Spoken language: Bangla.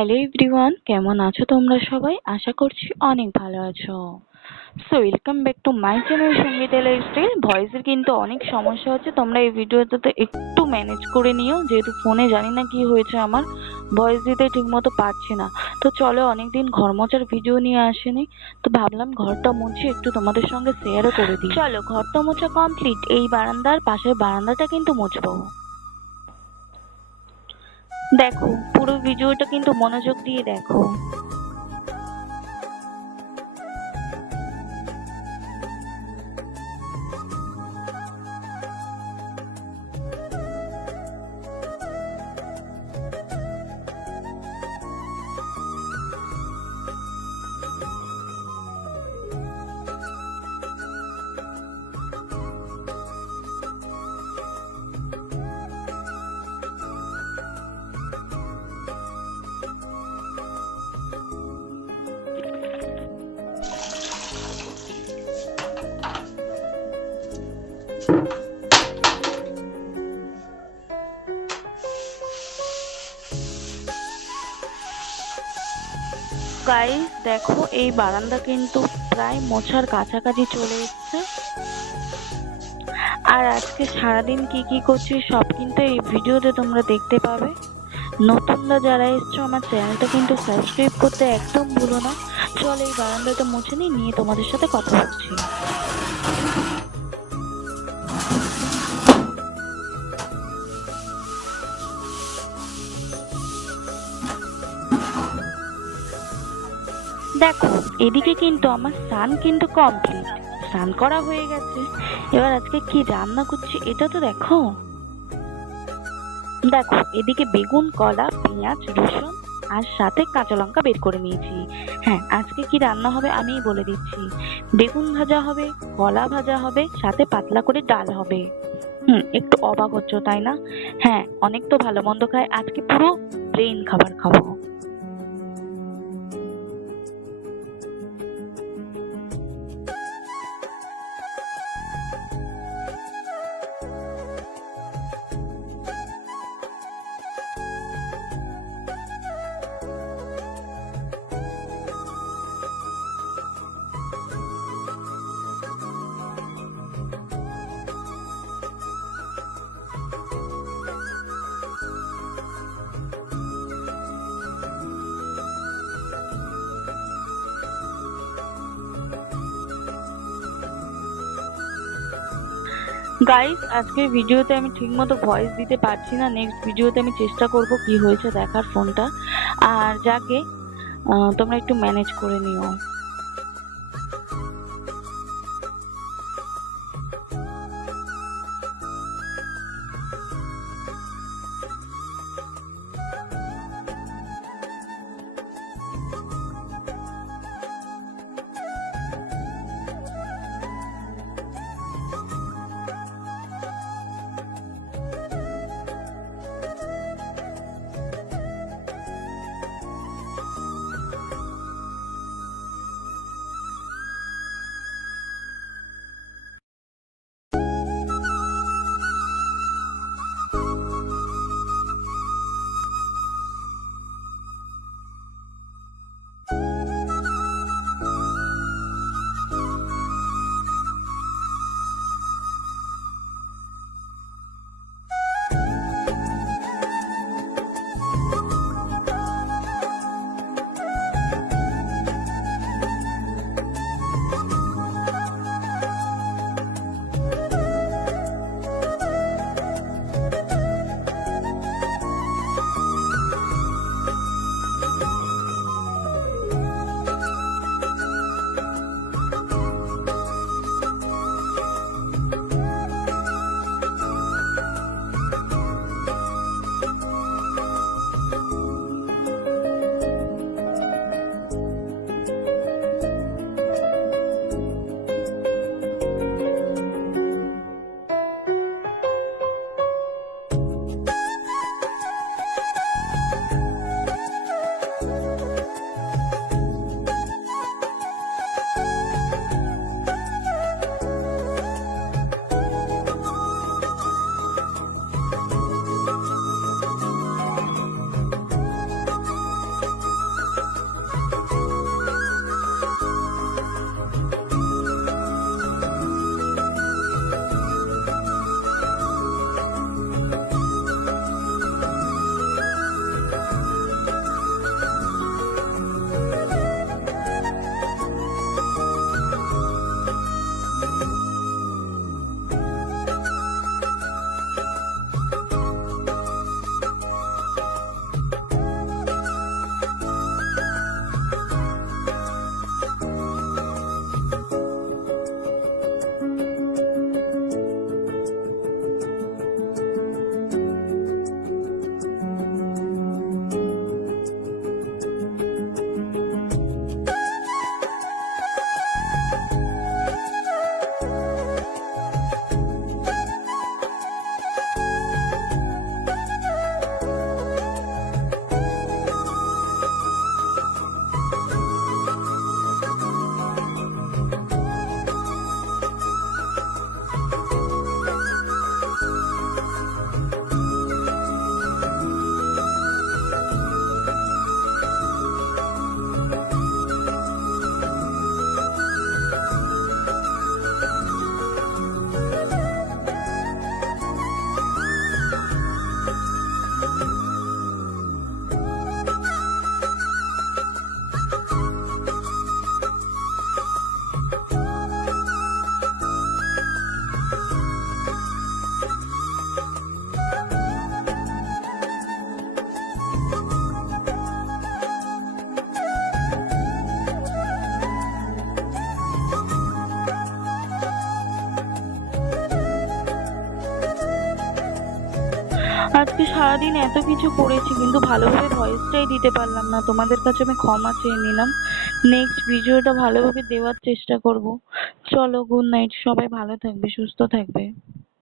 হ্যালো এভরিওয়ান, কেমন আছো তোমরা সবাই? আশা করছি অনেক ভালো আছো। So welcome back to my channel Sangeeta lifestyle. ভয়েসের কিন্তু অনেক সমস্যা হচ্ছে, তোমরা এই ভিডিওটাতে একটু ম্যানেজ করে নিও, যেহেতু ফোনে জানি না কি হয়েছে, আমার ভয়েস দিতে ঠিকমতো পারছি না। তো চলো, অনেকদিন ঘর মোছার ভিডিও নিয়ে আসেনি, তো ভাবলাম ঘরটা মুছে একটু তোমাদের সঙ্গে শেয়ারও করে দিই। চলো, ঘরটা মোছা কমপ্লিট। এই বারান্দার পাশের বারান্দাটা কিন্তু মুছবো। দেখো, পুরো ভিডিওটা কিন্তু মনোযোগ দিয়ে দেখো। গাইস দেখো, এই বারান্দা কিন্তু প্রায় মোছার কাছাকাছি চলে এসছে। আর আজকে সারাদিন কি কি করছি সব কিন্তু এই ভিডিওতে তোমরা দেখতে পাবে। নতুনরা যারা এসছো, আমার চ্যানেলটা কিন্তু সাবস্ক্রাইব করতে একদম ভুলো না। চলো, এই বারান্দাটা মুছে নিয়ে তোমাদের সাথে কথা বলছি। দেখো, এদিকে কিন্তু আমার স্নান কিন্তু কমপ্লিট, স্নান করা হয়ে গেছে। এবার আজকে কি রান্না করছি এটা তো দেখো। দেখো, এদিকে বেগুন, কলা, পেঁয়াজ, রসুন আর সাথে কাঁচা লঙ্কা বের করে নিয়েছি। হ্যাঁ, আজকে কি রান্না হবে আমিই বলে দিচ্ছি। বেগুন ভাজা হবে, কলা ভাজা হবে, সাথে পাতলা করে ডাল হবে। একটু অবাক হচ্ছ তাই না? হ্যাঁ, অনেক তো ভালো মন্দ খায়, আজকে পুরো প্লেন খাবার খাবো। গাইস, আজকের ভিডিওতে আমি ঠিকমতো ভয়েস দিতে পারছি না। নেক্সট ভিডিওতে আমি চেষ্টা করব কি হয়েছে দেখার ফোনটা। আর যাকে তোমরা একটু ম্যানেজ করে নিও। আজকে সারাদিন এত কিছু করেছি কিন্তু ভালোভাবে ভয়েসটাই দিতে পারলাম না, তোমাদের কাছে আমি ক্ষমা চেয়ে নিলাম। নেক্সট ভিডিওটা ভালোভাবে দেওয়ার চেষ্টা করব। চলো, গুড নাইট, সবাই ভালো থাকবে, সুস্থ থাকবে।